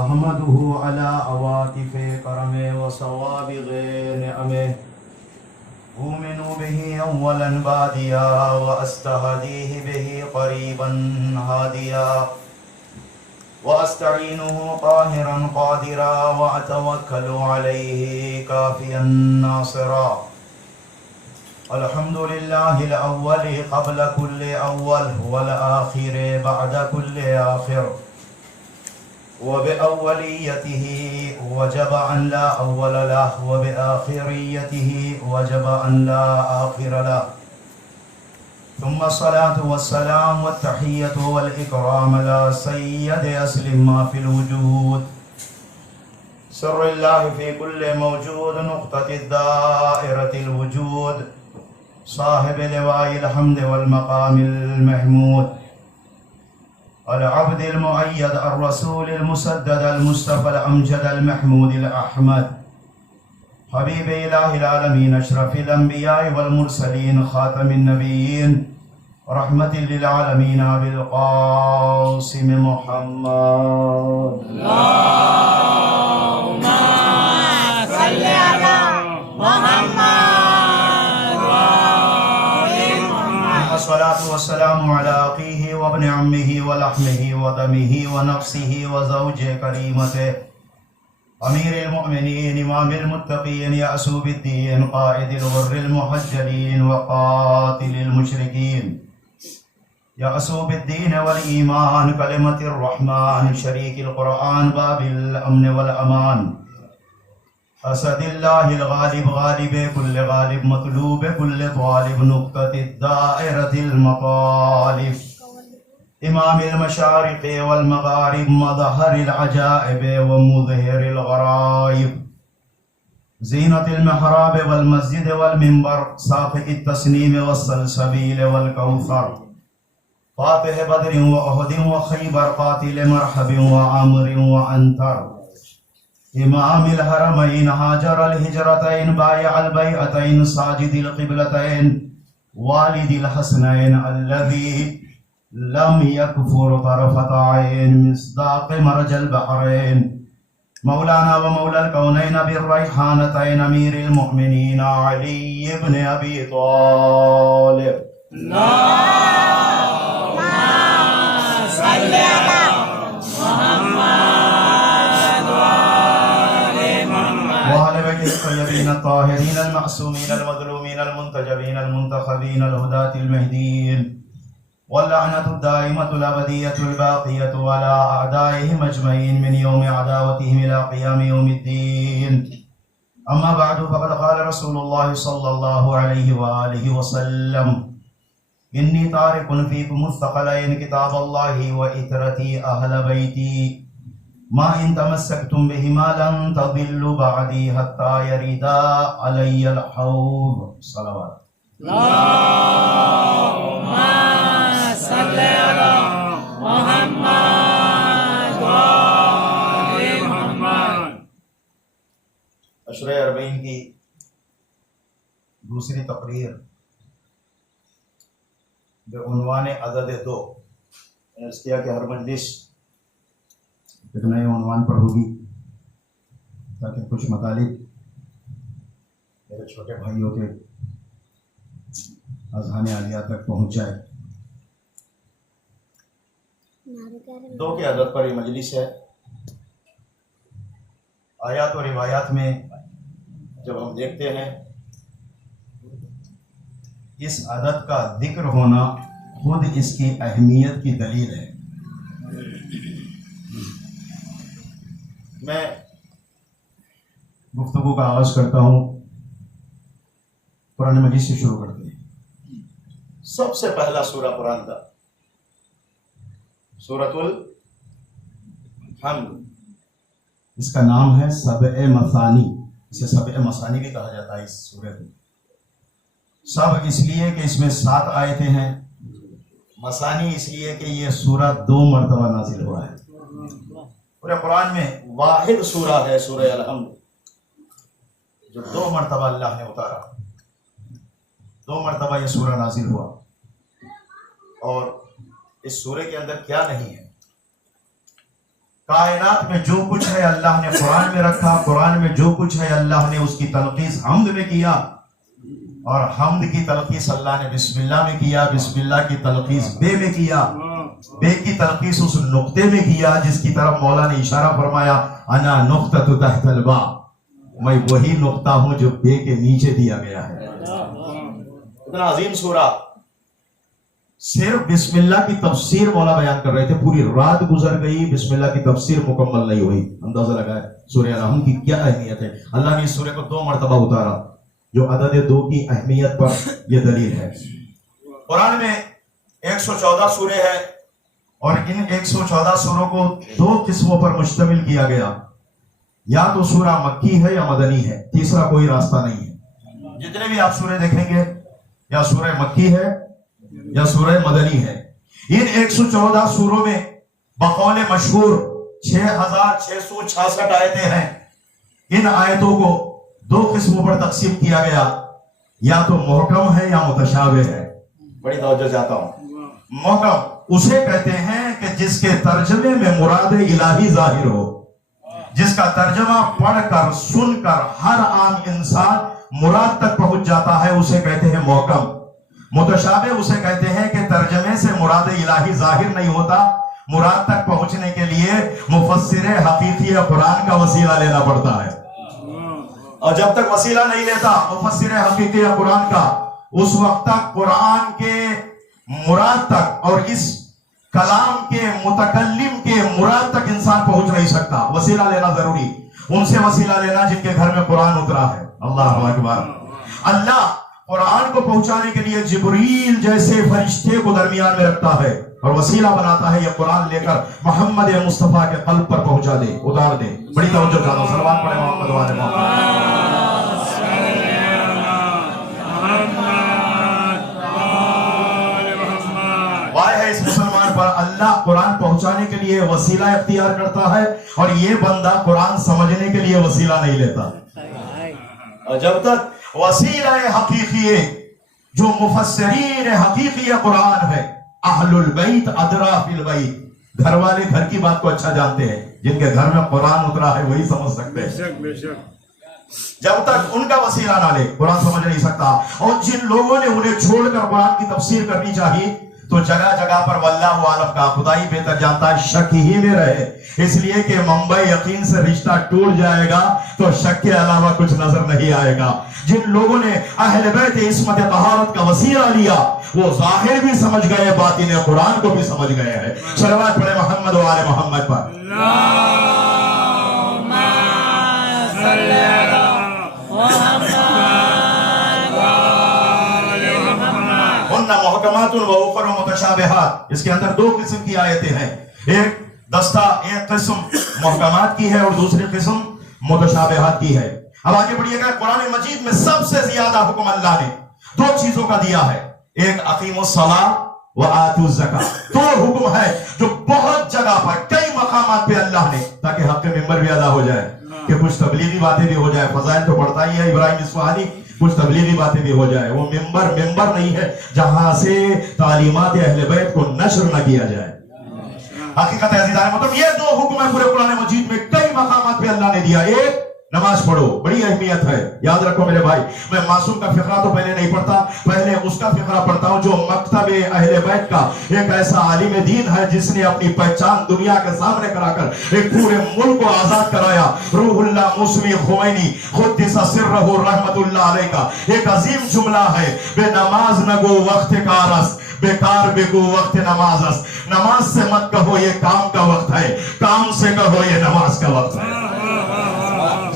أحمده على عواطف كرمه وصوابغ نعمه أؤمن به أولا باديا وأستهديه به قريبا هاديا وأستعينه قاهرا قادرا وأتوكل عليه كافيا ناصرا. الحمد لله الأول قبل كل أول والآخر بعد كل آخر، وبأوليته وجب أن لا أول له وبآخريته وجب أن لا آخر له. ثم الصلاة والسلام والتحية والإكرام على سيد أسلم ما في الوجود، سر الله في كل موجود، نقطة الدائرة الوجود، صاحب لواء الحمد والمقام المحمود، العبد المؤيد الرسول المسدد المصطفى الأمجد المحمود الأحمد، حبيب إله العالمين أشرف الأنبياء والمرسلين خاتم النبيين، رحمة للعالمين أبي القاسم محمد. اللهم صل على محمد الصلاة والسلام على أخيه وابن عمه ولحمه ودمه ونفسه وزوج كريمته، أمير المؤمنين إمام المتقين يأسوب الدين قائد الغر المحجلين وقاتل المشركين، يأسوب الدين والإيمان كلمة الرحمن شريك القرآن باب الأمن والأمان، أسد الله الغالب غالب كل غالب مطلوب كل طالب، نقطة الدائرة المطالب، إمام المشارق والمغارب مظهر العجائب ومظهر الغرائب، زينة المحراب والمسجد والمنبر، ساقي التسنيم والسلسبيل والكوثر، فاتح بدر وأحد وخيبر، قاتل مرحب وعامر وعنتر، امام الحرمین ہاجر الہجرتین بایع البیعتین ساجد القبلتین والد الحسنین الذي لم يكفر طرفة عين مصداق مرج البحرين، مولانا ومولى الكونين بالريحانتين امير المؤمنين علي بن ابي طالب. اللهم صل على محمد وعلى بيت الطيبين الطاهرين المعصومين المظلومين المنتجبين المنتخبين الهداة المهديين، واللعنة الدائمة الأبدية الباقية على أعدائهم أجمعين من يوم عداوتهم إلى قيام يوم الدين. أما بعد، فقد قال رسول الله صلى الله عليه وآله وسلم: إني تارك فيكم الثقلين كتاب الله وإترتي أهل بيتي، ما إن تمسكتم بهما لن تضلوا بعدي حتى يردا علي الحوض. صلوات. اللهم صل على محمد وآل محمد. عشرہ اربعین کی دوسری تقریر بعنوان عدد 2، عرض کیا کہ ہر مجلس ایک نئے عنوان پر ہوگی تاکہ کچھ مطالب میرے چھوٹے بھائیوں کے اذہان عالیہ تک پہنچ جائے. 2 کی عدد پر یہ مجلس ہے. آیات و روایات میں جب ہم دیکھتے ہیں اس عدد کا ذکر ہونا خود اس کی اہمیت کی دلیل ہے. میں گفتگو کا آغاز کرتا ہوں، قرآن مجید سے شروع کرتے ہیں. سب سے پہلا سورہ قرآن کا سورۃ الحمد، اس کا نام ہے سبع مثانی. اسے سبع مثانی بھی کہا جاتا ہے. اس سورہ کو سب اس لیے کہ اس میں 7 آیتیں ہیں، مثانی اس لیے کہ یہ سورہ 2 مرتبہ نازل ہوا ہے. پورے قرآن میں واحد سورہ ہے سورہ الحمد جو 2 مرتبہ اللہ نے اتارا. 2 مرتبہ یہ سورہ نازل ہوا. اور اس سورے کے اندر کیا نہیں ہے؟ کائنات میں جو کچھ ہے اللہ نے قرآن میں رکھا، قرآن میں جو کچھ ہے اللہ نے اس کی تلخیص حمد میں کیا، اور حمد کی تلخیص اللہ نے بسم اللہ میں کیا، بسم اللہ کی تلخیص بے میں کیا، بے کی تلخیص اس نقطے میں کیا جس کی طرف مولا نے اشارہ فرمایا انا نقطۃ تحت الباء، میں وہی نقطہ ہوں جو بے کے نیچے دیا گیا ہے۔ اتنا عظیم سورہ، صرف بسم اللہ کی تفسیر مولا بیان کر رہے تھے، پوری رات گزر گئی بسم اللہ کی تفسیر مکمل نہیں ہوئی۔ اندازہ لگائے سورہ الرحم کی کیا اہمیت ہے۔ اللہ نے اس سورہ کو 2 مرتبہ اتارا، جو عدد 2 کی اہمیت پر یہ دلیل ہے۔ قرآن میں 114 سورے ہیں، اور ان 114 سوروں کو 2 قسموں پر مشتمل کیا گیا، یا تو سورہ مکی ہے یا مدنی ہے، تیسرا کوئی راستہ نہیں ہے۔ جتنے بھی آپ سورے دیکھیں گے یا سورہ مکی ہے یا سورہ مدنی ہے۔ ان 114 سوروں میں بقول مشہور 6666 آیتیں ہیں۔ ان آیتوں کو 2 قسموں پر تقسیم کیا گیا، یا تو محکم ہے یا متشابہ ہے۔ بڑی توجہ چاہتا ہوں۔ محکم اسے کہتے ہیں کہ جس کے ترجمے میں مراد الہی ظاہر ہو، جس کا ترجمہ پڑھ کر سن کر ہر عام انسان مراد تک پہنچ جاتا ہے، اسے کہتے ہیں محکم۔ متشابہ اسے کہتے ہیں کہ ترجمے سے مراد الہی ظاہر نہیں ہوتا، مراد تک پہنچنے کے لیے مفسر حقیقی قرآن کا وسیلہ لینا پڑتا ہے، اور جب تک وسیلہ نہیں لیتا مفسر حقیقی قرآن کا، اس وقت تک قرآن کے مراد تک اور اس کلام کے متکلم کے مراد تک انسان پہنچ نہیں سکتا۔ وسیلہ لینا ضروری، ان سے وسیلہ لینا جن کے گھر میں قرآن اترا ہے۔ اللہ اکبر۔ اللہ قرآن کو پہنچانے کے لیے جبریل جیسے فرشتے کو درمیان میں رکھتا ہے اور وسیلہ بناتا ہے، یہ قرآن لے کر محمد مصطفیٰ کے قلب پر پہنچا دے، اتار دے۔ بڑی توجہ چاہتا ہوں، صلوات پڑھے محمد والے محمد۔ اس مسلمان پر اللہ قرآن پہنچانے کے لیے وسیلہ اختیار کرتا ہے، اور یہ بندہ قرآن سمجھنے کے لیے وسیلہ نہیں لیتا۔ جب تک وسیلہ حقیقی جو مفسرین حقیقی قرآن ہے، اہل البیت ادرا فی البیت، گھر والے گھر کی بات کو اچھا جانتے ہیں، جن کے گھر میں قرآن اترا ہے وہی سمجھ سکتے ہیں۔ جب تک ان کا وسیلہ نہ لے قرآن سمجھ نہیں سکتا۔ اور جن لوگوں نے انہیں چھوڑ کر قرآن کی تفسیر کرنی چاہیے تو جگہ جگہ پر واللہ عالم کا خدائی بہتر جانتا ہے، شک ہی میں رہے، اس لیے کہ منبع یقین سے رشتہ ٹوٹ جائے گا تو شک کے علاوہ کچھ نظر نہیں آئے گا۔ جن لوگوں نے اہل بیت عصمت طہارت کا وسیلہ لیا وہ ظاہر بھی سمجھ گئے، باطن قرآن کو بھی سمجھ گئے ہیں۔ صلوات پڑھے محمد و آل محمد پر۔ اللہم صلی علی محمد محکمات و اخر متشابہات، اس کے اندر 2 قسم کی آیتیں ہیں، ایک قسم محکمات کی ہے اور دوسری قسم متشابہات کی ہے۔ اب آگے بڑھیے گا، قرآن مجید میں سب سے زیادہ حکم اللہ نے 2 چیزوں کا دیا ہے، ایک اقیموا الصلاۃ و آتوا الزکاۃ۔ 2 حکم ہے جو بہت جگہ پر کئی مقامات پہ اللہ نے، تاکہ حق ممبر بھی ادا ہو جائے، کہ کچھ تبلیغی باتیں بھی ہو جائے، فضائل تو پڑھتا ہی ہے ابراہیم اصفہانی، کچھ تبلیغی باتیں بھی ہو جائے۔ وہ ممبر نہیں ہے جہاں سے تعلیمات اہل بیت کو نشر نہ کیا جائے۔ حقیقت عزیزان مطلب یہ 2 حکم ہے پورے قرآن مجید میں، کئی مقامات پہ اللہ نے دیا۔ ایک نماز پڑھو، بڑی اہمیت ہے، یاد رکھو میرے بھائی، میں معصوم کا فقرہ تو پہلے نہیں پڑھتا، پہلے اس کا فقرہ پڑھتا ہوں جو مکتب اہل بیت کا ایک ایسا عالم دین ہے جس نے اپنی پہچان دنیا کے سامنے کرا کر ایک پورے ملک کو آزاد کرایا۔ روح اللہ موسوی خمینی قدس سرہ رحمت اللہ علیہ کا ایک عظیم جملہ ہے، بے نماز نگو وقت کارس، بیکار بگو وقت نماز اس۔ نماز سے مت کہو یہ کام کا وقت ہے، کام سے کہو یہ نماز کا وقت ہے۔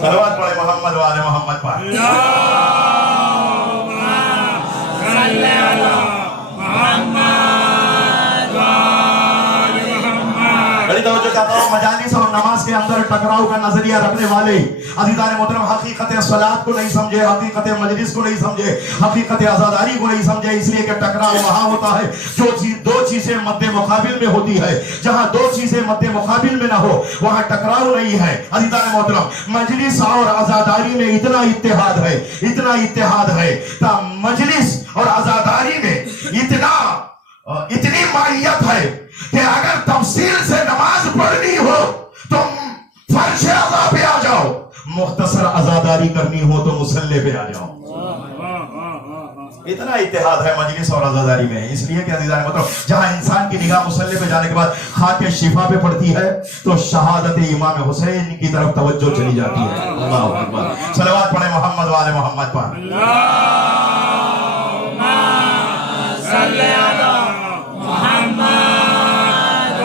صلوات پڑھے محمد و آل محمد پر۔ اللہم صلی علی محمد و آل محمد۔ بڑی توجہ چاہتا ہوں، مجالس اور نماز کے اندر ٹکراؤ کا نظریہ رکھنے والے عزیزان محترم حقیقت صلاۃ کو نہیں سمجھے، حقیقت مجلس کو نہیں سمجھے، حقیقت عزاداری کو نہیں سمجھے، اس لیے کہ ٹکراؤ وہاں ہوتا ہے جو 2 چیزیں مد مقابل میں ہوتی ہے۔ جہاں 2 چیزیں مد مقابل میں نہ ہو وہاں ٹکراؤ نہیں ہے۔ عزیزان محترم مجلس اور عزاداری میں اتنا اتحاد ہے، اتنا اتحاد ہے، تا مجلس اور عزاداری میں اتنی مائیت ہے کہ اگر تفصیل سے نماز پڑھنی ہو فرش اعضاء پہ آ جاؤ، مختصر عزاداری کرنی ہو تو مصلی پہ آ جاؤ. اتنا اتحاد ہے مجلس اور عزاداری میں. اس لیے کہ عزیزان محترم جہاں انسان کی نگاہ مصلی پہ جانے کے بعد خاک شفا پہ پڑتی ہے تو شہادت امام حسین کی طرف توجہ چلی جاتی ہے. اللہ اکبر. صلوات پڑھیں محمد وآل محمد پر. اللہم صلی علی محمد وآل محمد.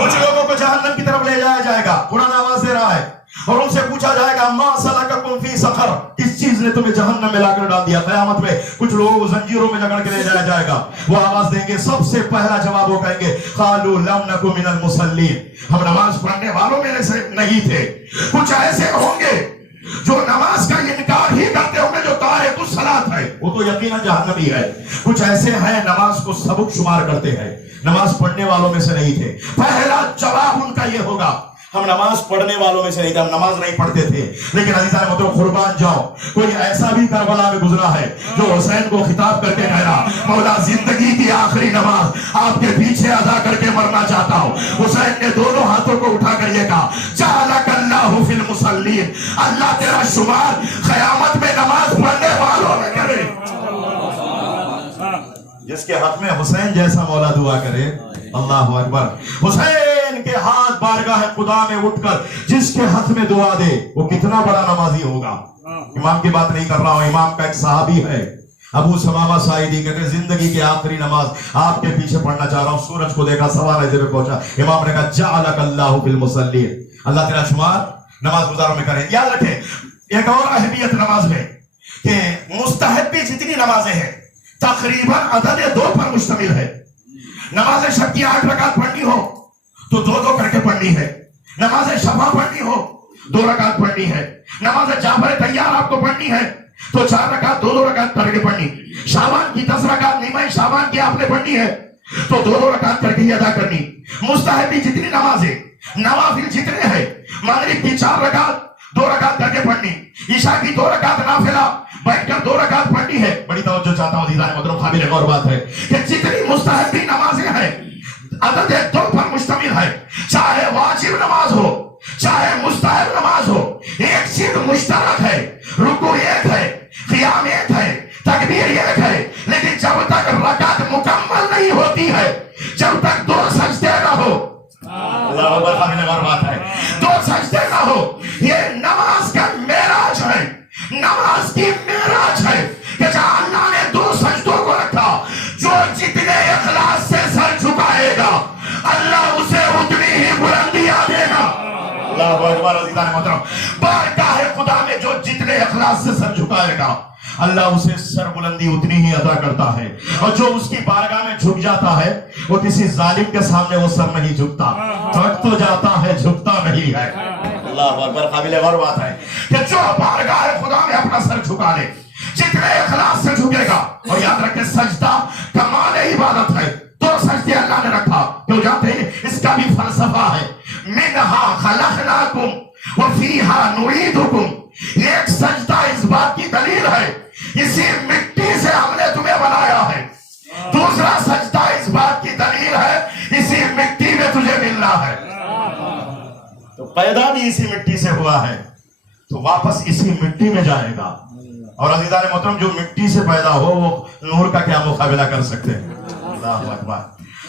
کچھ لوگوں کو جہنم کی طرف لے جایا جائے گا، قرآن آواز دے رہا ہے، اور ان سے پوچھا جائے گا ما سلککم فی سقر، کس چیز نے تمہیں جہنم میں لا کر ڈال دیا. قیامت میں کچھ لوگوں کو زنجیروں میں جکڑ کے لے جایا جائے گا. وہ آواز دیں گے، سب سے پہلا جواب وہ کہیں گے قالوا لم نک من المصلین، ہم نماز پڑھنے والوں میں سے نہیں تھے. کچھ ایسے ہوں گے جو نماز کا انکار ہی کرتے ہوں گے، جو تارک الصلاۃ ہے، وہ تو یقیناً جہنمی ہے. کچھ ایسے ہیں نماز کو سبق شمار کرتے ہیں، نماز پڑھنے والوں میں سے نہیں تھے. پہلا جواب ان کا یہ ہوگا ہم نماز پڑھنے والوں میں سے نہیں تھے، ہم نماز نہیں پڑھتے تھے. لیکن عزیزان محترم قربان جاؤ، کوئی ایسا بھی کربلا میں گزرا ہے جو حسین کو خطاب کر کے کہہ رہا مولا زندگی کی آخری نماز آپ کے پیچھے ادا کر کے مرنا چاہتا ہوں. حسین نے دونوں ہاتھوں کو اٹھا کر یہ کہا جعلک اللہ فی المصلین، اللہ تیرا شمار قیامت میں نماز پڑھنے والوں میں کرے. جس کے حق میں حسین جیسا مولا دعا کرے. اللہ اکبر. حسین کے ہاتھ بارگاہ خدا میں اٹھ کر جس کے حق میں دعا دے وہ کتنا بڑا نمازی ہوگا. امام کی بات نہیں کر رہا ہوں، امام کا ایک صحابی ہے ابو سمامہ ساعدی، کہتے ہیں زندگی کی آخری نماز آپ کے پیچھے پڑھنا چاہ رہا ہوں. سورج کو دیکھا، سوا رضے پہ پہنچا، امام نے کہا جعلک اللہ فی المصلین، اللہ تیرا شمار نماز گزاروں میں کرے. یاد رکھیں ایک اور اہمیت نماز میں کہ مستحب بھی جتنی نمازیں ہیں تقریباً عدد 2 پر مشتمل ہے. نماز شب کی 8 رکعت پڑھنی ہو تو 2 کر کے پڑھنی ہے. نماز شفا پڑھنی ہو 2 رکعت پڑھنی ہے. نماز جعفر تیار آپ کو پڑھنی ہے تو 4 رکعت 2 رکعت کر کے پڑھنی. شعبان کی 10 رکعت نیمہ شعبان کی آپ نے پڑھنی ہے تو 2 رکعت کر کے ہی ادا کرنی. مستحبی جتنی نمازیں، نوافل جتنے ہیں، مغرب کی 4 رکعت 2 رکعت کر کے پڑھنی، عشاء کی 2 رکعت نافلہ بیٹھ کر 2 رکعت پڑھنی ہے. بڑی توجہ چاہتا ہوں عزیزان محترم، قابل غور بات ہے کہ جتنی مستحبی نمازیں ہیں عدد 2 پر مشتمل ہے. چاہے واجب نماز ہو چاہے مستحب نماز ہو، ایک چیز مشترک ہے، رکوع ایک ہے، قیام ایک ہے، تکبیر ایک ہے. لیکن جب تک رکعت مکمل نہیں ہوتی ہے، جب تک 2 سجدے نہ ہو، اللہ اکبر، قابل غور بات ہے، 2 سجدے نہ ہو، یہ نماز کا معراج ہے. نماز کی معراج ہے کہ جہاں اللہ نے 2 سجدوں کو رکھا، جو جتنے اخلاص سے سر جھکائے گا اللہ اسے اتنی ہی بلندیاں دے گا. اللہ اکبر. عزیزان محترم، بارگاہ خدا میں جو جتنے اخلاص سے سر جھکائے گا اللہ اسے سر بلندی اتنی ہی عطا کرتا ہے. اور جو اس کی بارگاہ میں جھک جاتا ہے وہ کسی ظالم کے سامنے وہ سر نہیں جھکتا، تھک تو جاتا ہے جھکتا نہیں ہے. اللہ اکبر. قابل غور بات ہے کہ جو بارگاہ خدا میں اپنا سر جھکا لے، جتنے اخلاص سے جھکے گا. اور یاد رکھیں سجدہ کمال عبادت ہے. 2 سجدے اللہ نے رکھا، کیوں جانتے ہیں؟ اس کا بھی فلسفہ ہے. منہا خلقناکم وفیہا نعیدکم. ایک سجدہ اس بات کی دلیل ہے اسی مٹی سے ہم نے تمہیں بنایا ہے. دوسرا سجدہ اس بات کی دلیل ہے اسی مٹی میں تجھے ملنا ہے. تو پیدا بھی اسی مٹی سے ہوا ہے تو واپس اسی مٹی میں جائے گا. اور عزیزان محترم جو مٹی سے پیدا ہو وہ نور کا کیا مقابلہ کر سکتے ہیں؟ اللہ اکبر.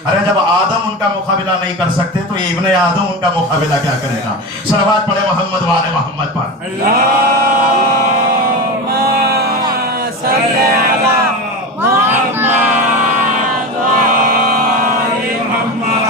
ارے جب آدم ان کا مقابلہ نہیں کر سکتے تو ابن آدم ان کا مقابلہ کیا کرے گا؟ صلوات پڑھے محمد وآل محمد پر. اللہم صلی علی محمد وآل محمد.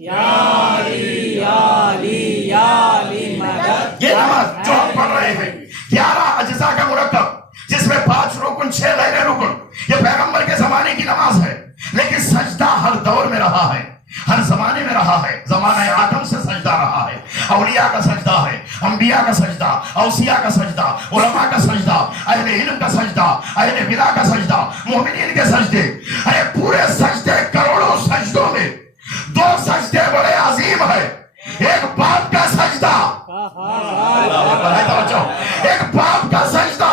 یا علی یا علی یا علی مدد. یہ نماز جو ہم پڑھ رہے ہیں 11 اجزاء کا مرکب جس میں 5 رکن 6 غیر رکن، یہ پیغمبر کے زمانے کی نماز ہے. لیکن سجدہ ہر دور میں رہا ہے، ہر زمانے میں رہا ہے. زمانہ آدم سے سجدہ رہا ہے، اولیاء کا سجدہ ہے، انبیاء کا سجدہ، اوصیاء کا سجدہ، علماء کا سجدہ، اہل علم کا سجدہ، اہل بلا کا سجدہ، مومنین کے سجدے. ارے پورے سجدے کروڑوں سجدوں میں 2 سجدے بڑے عظیم ہیں. ایک باپ کا سجدہ، ایک باپ کا سجدہ،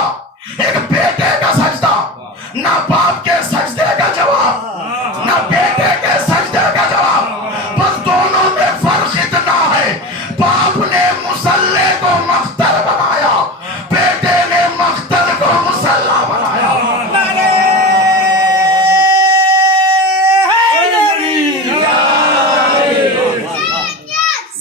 ایک بیٹے کا سجدہ. نہ باپ کے سجدے کا جواب نہ بیٹے کے سجدے کا جواب، بس دونوں میں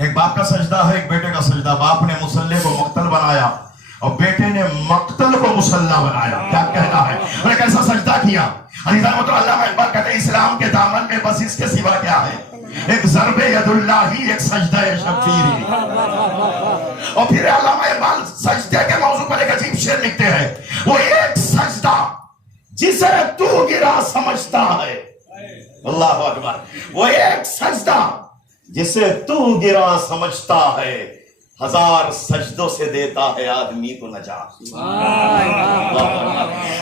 ایک باپ کا سجدہ ہے، ایک بیٹے کا سجدہ۔ باپ نے مصلی کو مقتل بنایا اور بیٹے نے مقتل کو مصلی بنایا۔ کیا کہنا ہے؟ انہوں نے کیسا سجدہ کیا؟ عزیزان مطلب علامہ اقبال کہتے ہیں اسلام کے دامن میں بس اس کے سوا کیا ہے؟ ایک ضرب ید اللہ ہی، ایک سجدہ شبیر ہی۔ اور پھر علامہ اقبال سجدے کے موضوع پر ایک عجیب شعر لکھتے ہیں، وہ ایک سجدہ جسے تو گرا سمجھتا ہے، اللہ اکبر، وہ ایک سجدہ جسے تو گرا سمجھتا ہے، ہزار سجدوں سے دیتا ہے آدمی کو نجات۔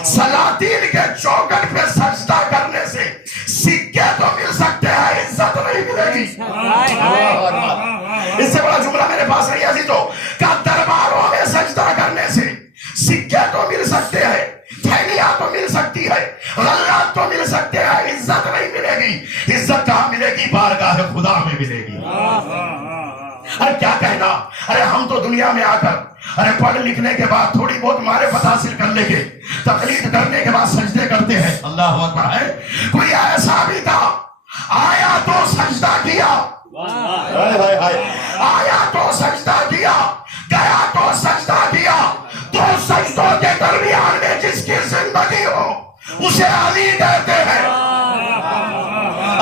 سلاطین کے چوکٹ پہ سجدہ کرنے سے سکے تو مل سکتے ہیں، عزت نہیں ملے گی۔ اس سے بڑا جملہ میرے پاس نہیں عزیزو، کہ درباروں میں سجدہ کرنے سے سکے تو مل سکتے ہیں، تھیلیاں تو مل سکتی ہے، غلات تو مل سکتے ہیں، عزت نہیں ملے گی۔ عزت کہاں ملے گی؟ بارگاہ خدا میں ملے گی۔ ارے کیا کہنا، ارے ہم تو دنیا میں آ کر ارے پڑھ لکھنے کے بعد تھوڑی بہت معرفت حاصل کر لیں گے، تقلید کرنے کے بعد سجدے کرتے ہیں، اللہ اکبر ہے۔ کوئی ایسا بھی تھا آیا تو سجدہ کیا، آیا تو سجدہ کیا، گیا تو سجدہ کیا۔ دو سجدوں کے درمیان میں جس کی زندگی ہو اسے علی کہتے ہیں۔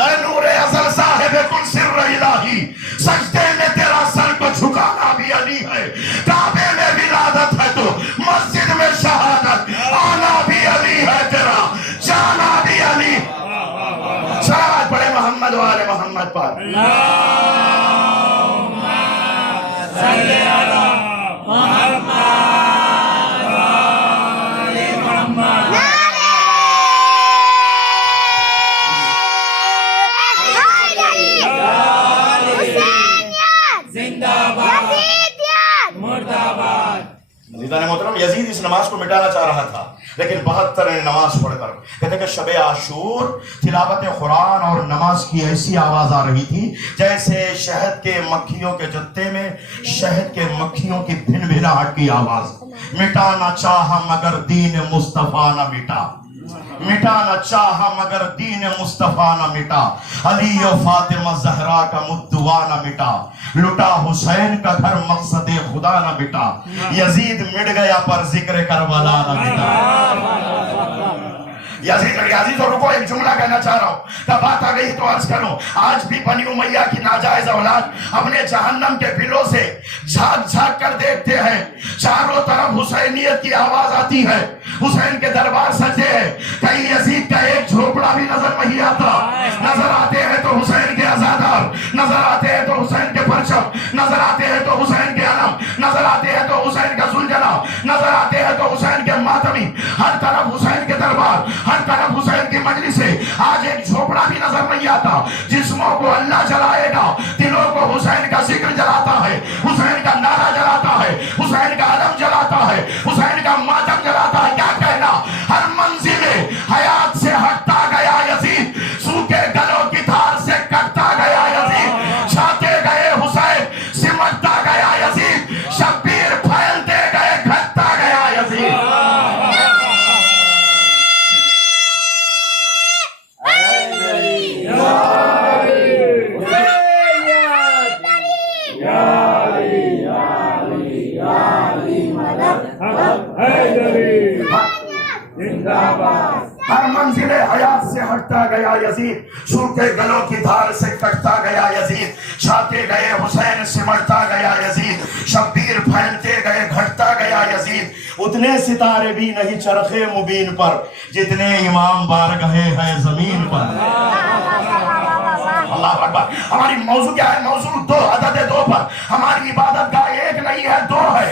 اے نور ازل صاحب کل سر الہی، سجدے میں تیرا سر کو جھکانا بھی علی ہے، کعبے میں ولادت ہے تو مسجد میں شہادت، آنا بھی علی ہے تیرا، جانا بھی علی۔ صلوات پڑھے محمد و آل محمد پر۔ اللہم صلی علی محمد آل محمد۔ عزیزان محترم، یزید اس نماز کو مٹانا چاہ رہا تھا، لیکن 72 نے نماز پڑھ کر کہتے کہ شب عاشور تلاوت قرآن اور نماز کی ایسی آواز آ رہی تھی جیسے شہد کے مکھیوں کے جتے میں شہد کے مکھیوں کی بھن بھناہٹ کی آواز۔ مٹانا چاہا مگر دین مصطفیٰ نہ مٹا، مٹانا چاہا مگر دین مصطفیٰ نہ مٹا، علی و فاطمہ زہرا کا مدعا نہ مٹا، لٹا حسین کا گھر مقصد خدا نہ مٹا، یزید مٹ گیا پر ذکر کربلا نہ مٹا۔ یزید اور رکو، ایک جملہ کہنا چاہ رہا ہوں، کہ بات آ گئی تو عرض کروں، آج بھی بنی امیہ کی ناجائز اولاد اپنے جہنم کے بلوں سے جھاگ جھاگ کر دیکھتے ہیں، چاروں طرف حسینیت کی آواز آتی ہے، حسین کے دربار سجے ہیں، کہیں یزید کا ایک جھوپڑا بھی نظر نہیں آتا، نظر آتے ہیں تو حسین کے عزادار، نظر آتے ہیں تو حسین کے پرچم، نظر آتے ہیں تو حسین کے علم، نظر آتے ہیں تو حسین کا ذوالجلال، نظر آتے ہیں تو حسین کے ماتمی، ہر طرف حسین کے دربار، ہر طرف حسین کی مجلس ہے۔ آج ایک جھوپڑا بھی نظر نہیں آتا۔ جسموں کو اللہ جلائے گا، دلوں کو حسین کا ذکر جلاتا ہے، حسین کا نعرہ جلاتا ہے، حسین کا علم جلاتا ہے، حسین کا ماتم جلاتا ہے۔ کیا کہنا، ہر منزل حیات سے ہٹتا گیا یزید، سوکھے گلوں کی دھار سے کٹتا گیا یزید، چھاتے گئے حسین سمٹتا گیا یزید، شبیر پھیلتے گئے گھٹتا گیا یزید۔ ہر منزل حیات سے ہٹتا گیا یزید، سوکھے گلوں کی دھار سے کٹتا گیا یزید، چھاتے گئے حسین سمٹتا گیا یزید، شبیر پھیلتے گئے گھٹتا گیا یزید۔ اتنے ستارے بھی نہیں چرخے مبین پر جتنے امام بارگاہ ہے زمین پر۔ اللہ اکبر۔ ہماری موضوع کیا ہے؟ موضوع دو، عدد دو پر۔ ہماری عبادت گاہ ایک نہیں ہے، دو ہے۔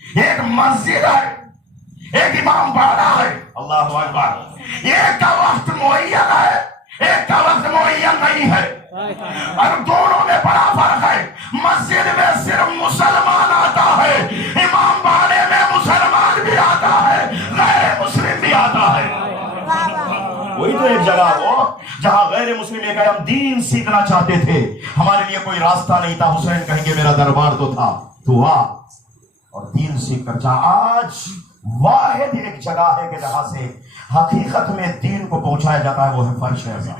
ایک مسجد ہے، ایک امام باڑہ ہے، اللہ اکبر۔ ایک کا وقت معین ہے، ایک کا وقت معین نہیں ہے، اور دونوں میں بڑا فرق ہے۔ مسجد میں صرف مسلمان آتا ہے، امام باڑے میں مسلمان بھی آتا ہے، غیر مسلم بھی آتا ہے۔ وہی تو ایک جگہ ہو جہاں غیر مسلم ایک دین سیکھنا چاہتے تھے، ہمارے لیے کوئی راستہ نہیں تھا، حسین کہیں گے میرا دربار تو تھا، تو آ اور دین سیکھ کر جا۔ آج واحد ایک جگہ ہے کہ جہاں سے حقیقت میں دین کو پہنچایا جاتا ہے، وہ ہے فرش اعظم۔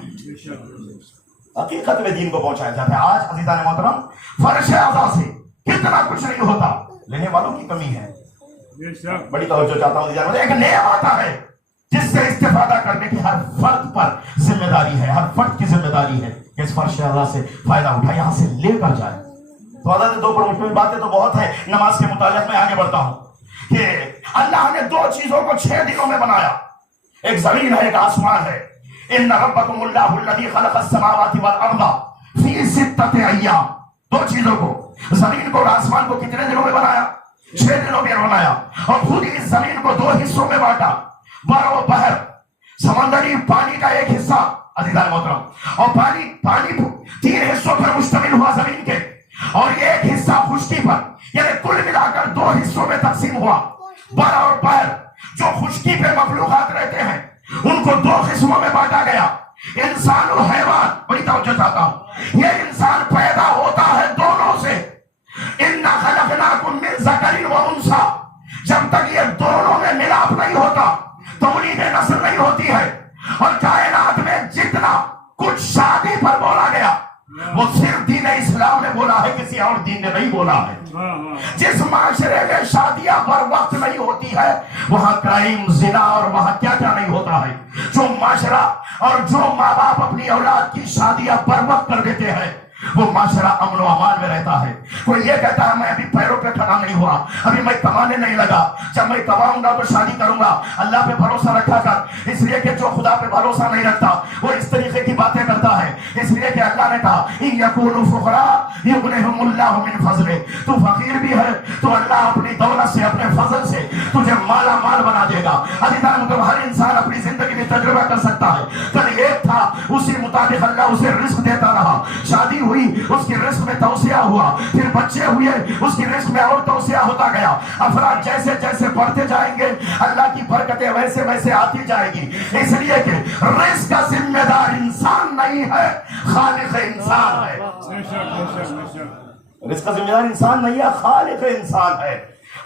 حقیقت میں دین کو پہنچایا جاتا ہے۔ آج عزیزان محترم فرش اعظم سے کتنا کچھ نہیں ہوتا، لینے والوں کی کمی ہے۔ بڑی توجہ چاہتا ہوں عزیزان، ایک نعمت آتا ہے جس سے استفادہ کرنے کی ہر فرد پر ذمہ داری ہے، ہر فرد کی ذمہ داری ہے کہ اس فرش اعظم سے فائدہ اٹھائے، یہاں سے لے کر جائے۔ تو حضرت دو پر مشتمل باتیں تو بہت ہے، نماز کے متعلق میں آگے بڑھتا ہوں کہ اللہ نے دو چیزوں کو 6 دنوں میں بنایا، ایک زمین ہے، ایک آسمان ہے۔ ان ربکم اللہ الذی خلق السماوات والارض فی 6 ایام، دو چیزوں کو، زمین کو اور آسمان کو کتنے دنوں میں بنایا؟ 6 دنوں میں بنایا، اور خود اس زمین کو 2 حصوں میں بانٹا، بر و بحر، سمندری پانی کا ایک حصہ عزیزان محترم، اور پانی 3 حصوں پر مشتمل ہوا زمین کے، اور ایک حصہ خشکی پر، یعنی کل ملا کر 2 حصوں میں تقسیم ہوا، بر اور بحر۔ جو خشکی پہ مخلوقات رہتے ہیں ان کو 2 قسموں میں بانٹا گیا، انسان اور حیوان۔ بڑی توجہ چاہتا ہوں، یہ انسان پیدا ہوتا ہے دونوں سے، اِنَّا خَلَقْنَاكُم مِّن ذَكَرٍ وَأُنثَىٰ، جب تک یہ دونوں میں ملاپ نہیں ہوتا تولید نسل نہیں ہوتی ہے۔ اور کائنات میں جتنا کچھ شادی پر بولا گیا وہ صرف دین اسلام نے بولا ہے، کسی اور دین نے نہیں بولا ہے۔ جس معاشرے میں شادیاں پر وقت نہیں ہوتی ہے وہاں کرائم، زنا اور وہاں کیا کیا نہیں ہوتا ہے۔ جو معاشرہ اور جو ماں باپ اپنی اولاد کی شادیاں پر وقت کر دیتے ہیں وہ معاشرہ امن و امان میں رہتا ہے۔ کوئی یہ کہتا ہے میں ابھی پیروں پہ کھڑا نہیں ہوا، ابھی میں کمانے نہیں لگا، جب میں کماؤں گا تو شادی کروں گا۔ اللہ پہ بھروسہ رکھا کر، اس لیے کہ جو خدا پہ بھروسہ نہیں رکھتا وہ اس طریقے کی باتیں کرتا ہے، اس لیے کہ اللہ نے کہا ان یکونوا فقراء یغنیہم اللہ من فضلہ، تو فقیر بھی ہے تو اللہ اپنی دولت سے، اپنے فضل سے تجھے مالا مال بنا دے گا۔ عزیزان تو ہر انسان اپنی زندگی میں تجربہ کر سکتا ہے، کل ایک تھا اسی مطابق اللہ اسے رزق دیتا رہا، شادی ہوئی اس کی رزق میں توسیع ہوا، پھر بچے ہوئے اس کی رزق میں اور توسیع ہوتا گیا۔ افراد جیسے جیسے بڑھتے جائیں گے اللہ کی برکتیں ویسے ویسے آتی جائے گی، اس لیے کہ رزق کا ذمہ دار انسان نہیں ہے، خالق انسان ہے۔ رزق کا ذمہ دار انسان نہیں ہے، خالق انسان ہے،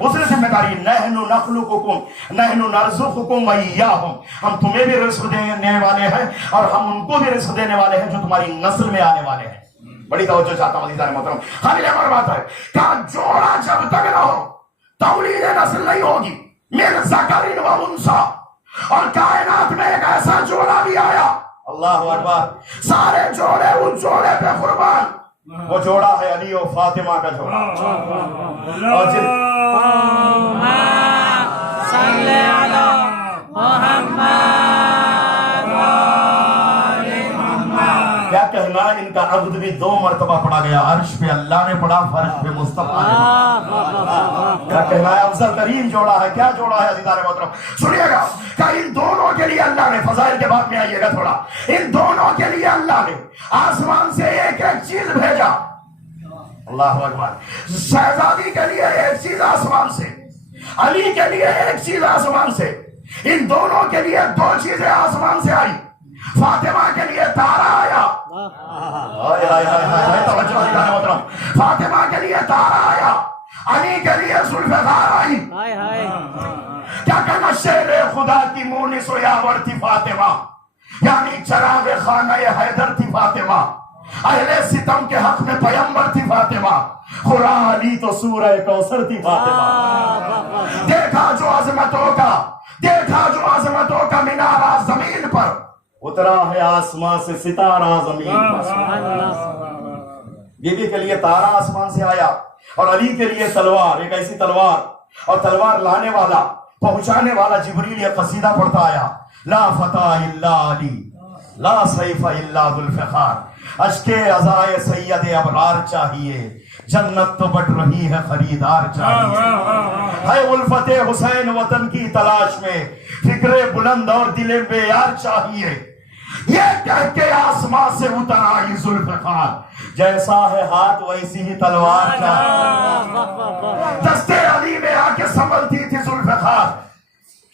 اس نے ذمہ داری۔ نحن نخلقکم نحن نرزقکم وإیاہم، ہم تمہیں بھی رزق دینے والے ہیں اور ہم ان کو بھی رزق دینے والے ہیں جو تمہاری نسل میں آنے والے ہیں۔ بڑی توجہ چاہتا ہوں عزیزان محترم، قابل عمر بات ہے کہ جوڑا جب تک نہ ہو تولید نسل نہیں ہوگی۔ من ذکر و انثیٰ، اور کائنات میں ایک ایسا جوڑا بھی آیا، اللہ اکبر، سارے جوڑے اس جوڑے پہ قربان، وہ جوڑا ہے علی و فاطمہ کا جوڑا۔ اور صلی علی محمد، کیا کہنا، ان کا عبد بھی 2 مرتبہ پڑھا گیا، عرش پہ اللہ نے پڑھا، فرش پہ مصطفیٰ نے۔ کیا کہنا ہے، افضل ترین جوڑا ہے۔ کیا جوڑا ہے عزیزان محترم؟ سنیے گا کہ ان دونوں کے لیے اللہ نے، فضائل کے بعد میں آئیے گا تھوڑا، ان دونوں کے لیے اللہ نے آسمان سے ایک ایک چیز بھیجا، اللہ اکبر۔ شہزادی کے لیے ایک چیز آسمان سے، علی کے لیے ایک چیز آسمان سے، ان دونوں کے لیے 2 چیزیں آسمان سے آئی۔ فاطمہ کے لیے تارا آیا، فاطمہ کے لیے تارا آیا، علی کے لیے ذوالفقار آئی۔ کیا کہنا، شیر خدا کی مونس و یاور تھی فاطمہ، یعنی چراغ خانہ حیدر تھی فاطمہ، اہل ستم کے حق میں پیمبر تھی فاطمہ، خورا علی تو سورہ کوثر تھی فاطمہ۔ دیکھا جو عظمتوں کا مینارہ زمین پر، اترا ہے آسمان سے ستارہ زمین پر۔ بی بی کے لیے تارا آسمان سے آیا، اور علی کے لیے تلوار، ایک ایسی تلوار، اور تلوار لانے والا، پہنچانے والا جبریل یہ قصیدہ پڑھتا آیا، لا فتح الا علی، لا سیف الا ذوالفقار، اشک عزائے سید ابرار چاہیے، جنت تو بٹ رہی ہے خریدار چاہیے، ہے الفت حسین وطن کی تلاش میں، فکر بلند اور دل بے یار چاہیے، یہ کہہ کے آسمان سے اتر آئی ذوالفقار، جیسا ہے ہاتھ ویسی ہی تلوار چاہیے، دستے علی میں آ کے سنبھلتی تھی ذوالفقار،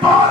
2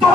2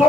2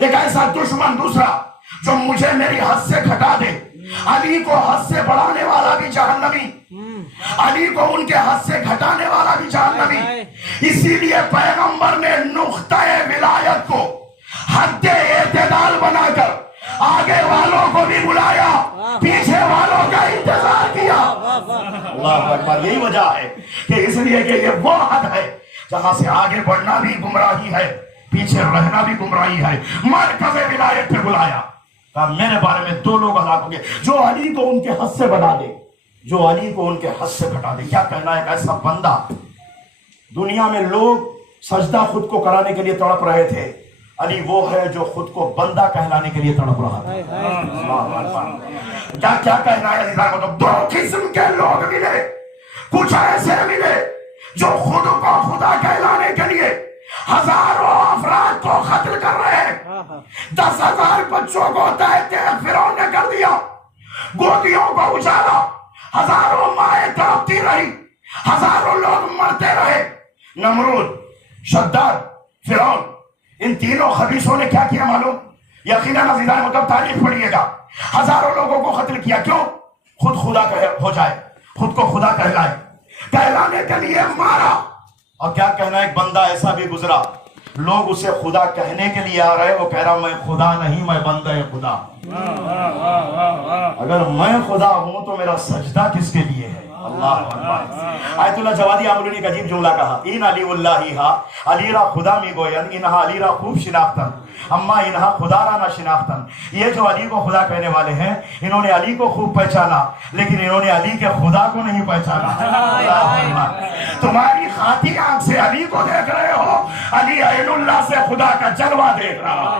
ایک ایسا دشمن دوسرا جو مجھے میری حد سے گھٹا دے. علی کو حد سے بڑھانے والا بھی جہنمی, علی کو ان کے حد سے گھٹانے والا بھی جہنمی. اسی لیے پیغمبر نے نقطہ ولایت کو حد اعتدال بنا کر آگے والوں کو بھی بلایا, پیچھے والوں کا انتظار کیا. اللہ اکبر. یہی وجہ ہے کہ اس لیے کہ یہ وہ حد ہے جہاں سے آگے بڑھنا بھی گمراہی ہے, پیچھے رہنا بھی گمراہی ہے. مرکز ولایت پہ بلایا, کہا میرے بارے میں 2 لوگ ہلاک ہوں گے جو علی کو ان کے حد سے بڑھا دے, جو علی کو ان کے حد سے گھٹا دے. کیا کہنا ہے, ایسا بندہ. دنیا میں لوگ سجدہ خود کو کرانے کے لیے تڑپ رہے تھے, علی وہ ہے جو خود کو بندہ کہلانے کے لیے تڑپ رہا تھا. کیا کہنا ہے عزیزان کو. 2 قسم کے لوگ ملے. کچھ ایسے ملے جو خود کو خدا کہلانے کے لیے ہزاروں افراد کو قتل کر رہے ہیں. 10,000 بچوں کو تحت فرعون نے کر دیا, گودیوں کو اجالا, ہزاروں مائیں تڑپتی رہی, ہزاروں لوگ مرتے رہے. نمرود, شداد, فرعون, ان تینوں خبیثوں نے کیا کیا معلوم؟ یقیناً عزیزان مطلب تاریخ پڑھیے گا. ہزاروں لوگوں کو قتل کیا. کیوں؟ خود خدا ہو جائے, خود کو خدا کہلائے, کہلانے کے لیے مارا. اور کیا کہنا, ایک بندہ ایسا بھی گزرا, لوگ اسے خدا کہنے کے لیے آ رہے, وہ کہہ رہا میں خدا نہیں, میں بندہ خدا. اگر میں خدا ہوں تو میرا سجدہ کس کے لیے ہے؟ اللہ اکبر. آیت اللہ جوادی عاملونی ایک عجیب جملہ کہا, این علی اللہ ہا علی را خدا می گوین انہا علی را خوب شناختن اما انہا خدا را نہ شناختن. یہ جو علی کو خدا کہنے والے ہیں انہوں نے علی کو خوب پہچانا, لیکن انہوں نے علی کے خدا کو نہیں پہچانا. تمہاری خاطی آنکھ سے علی کو دیکھ رہے ہو, علی عین اللہ سے خدا کا جلوہ دیکھ رہا.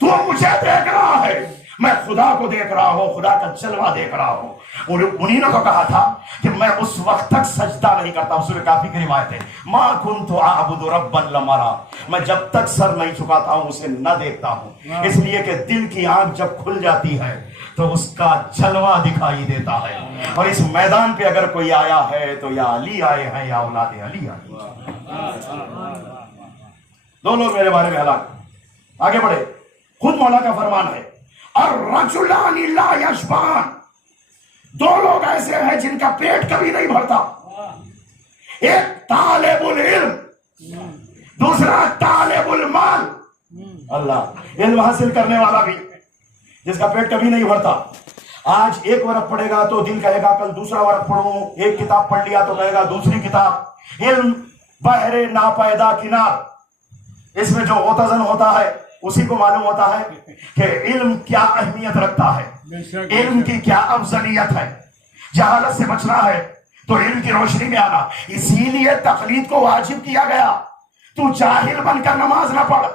تو مجھے دیکھ رہا ہے, میں خدا کو دیکھ رہا ہوں, خدا کا جلوہ دیکھ رہا ہوں. انہی نے تو کہا تھا کہ میں اس وقت تک سجدہ نہیں کرتا. سورہ کافی کی روایت ہے, ما کنت اعبد ربا لمرا, میں جب تک سر نہیں جھکاتا ہوں اسے نہ دیکھتا ہوں. اس لیے کہ دل کی آنکھ جب کھل جاتی ہے تو اس کا جلوہ دکھائی دیتا ہے. اور اس میدان پہ اگر کوئی آیا ہے تو یا علی آئے ہیں یا اولاد علی آئے. 2 لوگ میرے بارے میں ہلاک. آگے بڑھے. خود مولا کا فرمان ہے, الرجلان لا یشبعان, 2 لوگ ایسے ہیں جن کا پیٹ کبھی نہیں بھرتا. ایک طالب العلم, دوسرا طالب المال. اللہ, علم حاصل کرنے والا بھی جس کا پیٹ کبھی نہیں بھرتا. آج 1 ورق پڑھے گا تو دل کہے گا کل دوسرا ورق پڑھوں, ایک کتاب پڑھ لیا تو کہے گا دوسری کتاب. علم بحر ناپیدا کنار, اس میں جو غوطہ زن ہوتا ہے اسی کو معلوم ہوتا ہے کہ علم کیا اہمیت رکھتا ہے, علم کی کیا افضلیت ہے. جہالت سے بچنا ہے تو علم کی روشنی میں آنا. اسی لیے تقلید کو واجب کیا گیا. تو جاہل بن کر نماز نہ پڑھ.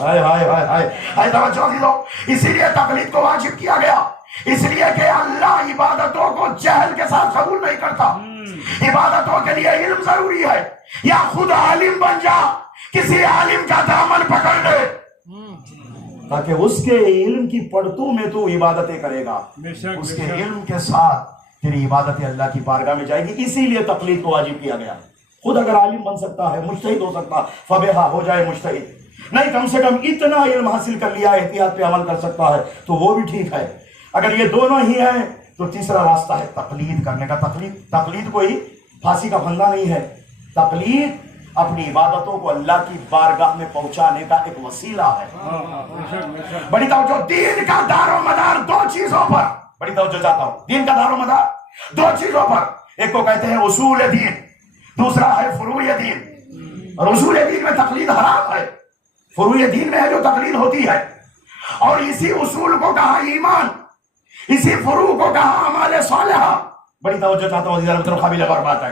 ہائے ہائے ہائے ہائے ہائے, توجہ دو. اسی لیے تقلید کو واجب کیا گیا, اس لیے کہ اللہ عبادتوں کو جہل کے ساتھ قبول نہیں کرتا. عبادتوں کے لیے علم ضروری ہے. یا خود عالم بن جا, کسی عالم کا دامن پکڑ لے, تاکہ اس کے علم کی پڑتوں میں تو عبادتیں کرے گا. اس کے علم کے ساتھ تیری عبادتیں اللہ کی بارگاہ میں جائے گی. اسی لیے تقلید کو واجب کیا گیا. خود اگر عالم بن سکتا ہے, مجتہد ہو سکتا, فبہا ہو جائے مجتہد. نہیں, کم سے کم اتنا علم حاصل کر لیا, احتیاط پہ عمل کر سکتا ہے تو وہ بھی ٹھیک ہے. اگر یہ دونوں ہی ہیں تو تیسرا راستہ ہے تقلید کرنے کا. تقلید کوئی پھانسی کا پھندا نہیں ہے. تقلید اپنی عبادتوں کو اللہ کی بارگاہ میں پہنچانے کا ایک وسیلہ ہے. بڑی توجہ. دین کا دار و مدار 2 چیزوں پر, بڑی توجہ چاہتا ہوں. دین کا دار و مدار 2 چیزوں پر. ایک کو کہتے ہیں اصول دین, دوسرا ہے فروع دین. اور اصول دین میں تقلید حرام ہے, فروع دین میں ہے جو تقلید ہوتی ہے. اور اسی اصول کو کہا ایمان, اسی فروع کو کہا اعمال صالحہ. بڑی توجہ چاہتا ہوں عزیزان مطلب قابل غور بات ہے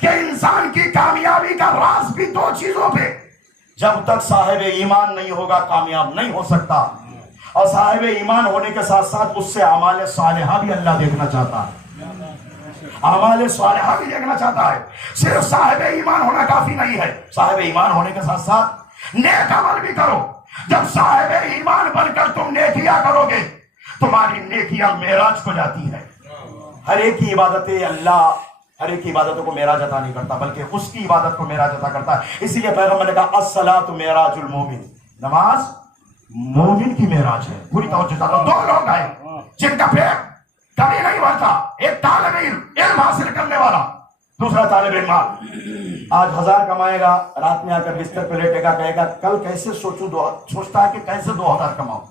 کہ انسان کی کامیابی کا راز بھی 2 چیزوں پہ. جب تک صاحب ایمان نہیں ہوگا کامیاب نہیں ہو سکتا, اور صاحب ایمان ہونے کے ساتھ ساتھ اس سے اعمال صالحہ بھی اللہ دیکھنا چاہتا ہے. اعمال صالحہ بھی دیکھنا چاہتا ہے. صرف صاحب ایمان ہونا کافی نہیں ہے, صاحب ایمان ہونے کے ساتھ ساتھ نیک عمل بھی کرو. جب صاحب ایمان بن کر تم نیکیاں کرو گے, تمہاری نیکیاں معراج کو جاتی ہے. ہر ایک کی عبادتیں اللہ ہر ایک کی عبادتوں کو معراج عطا نہیں کرتا بلکہ اس کی عبادت کو معراج عطا کرتا ہے. اسی لیے پیغمبر نے کہا الصلاۃ معراج المومن، نماز مومن کی معراج ہے. پوری توجہ چاہتا ہوں. دو لوگ آئے جن کا پیٹ کبھی نہیں بھرتا، ایک طالب علم حاصل کرنے والا، دوسرا طالب علم. آج 1000 کمائے گا، رات میں آ کر بستر پہ لیٹے گا، کہے گا کل کیسے سوچتا ہے کہ کیسے 2000 کماؤں.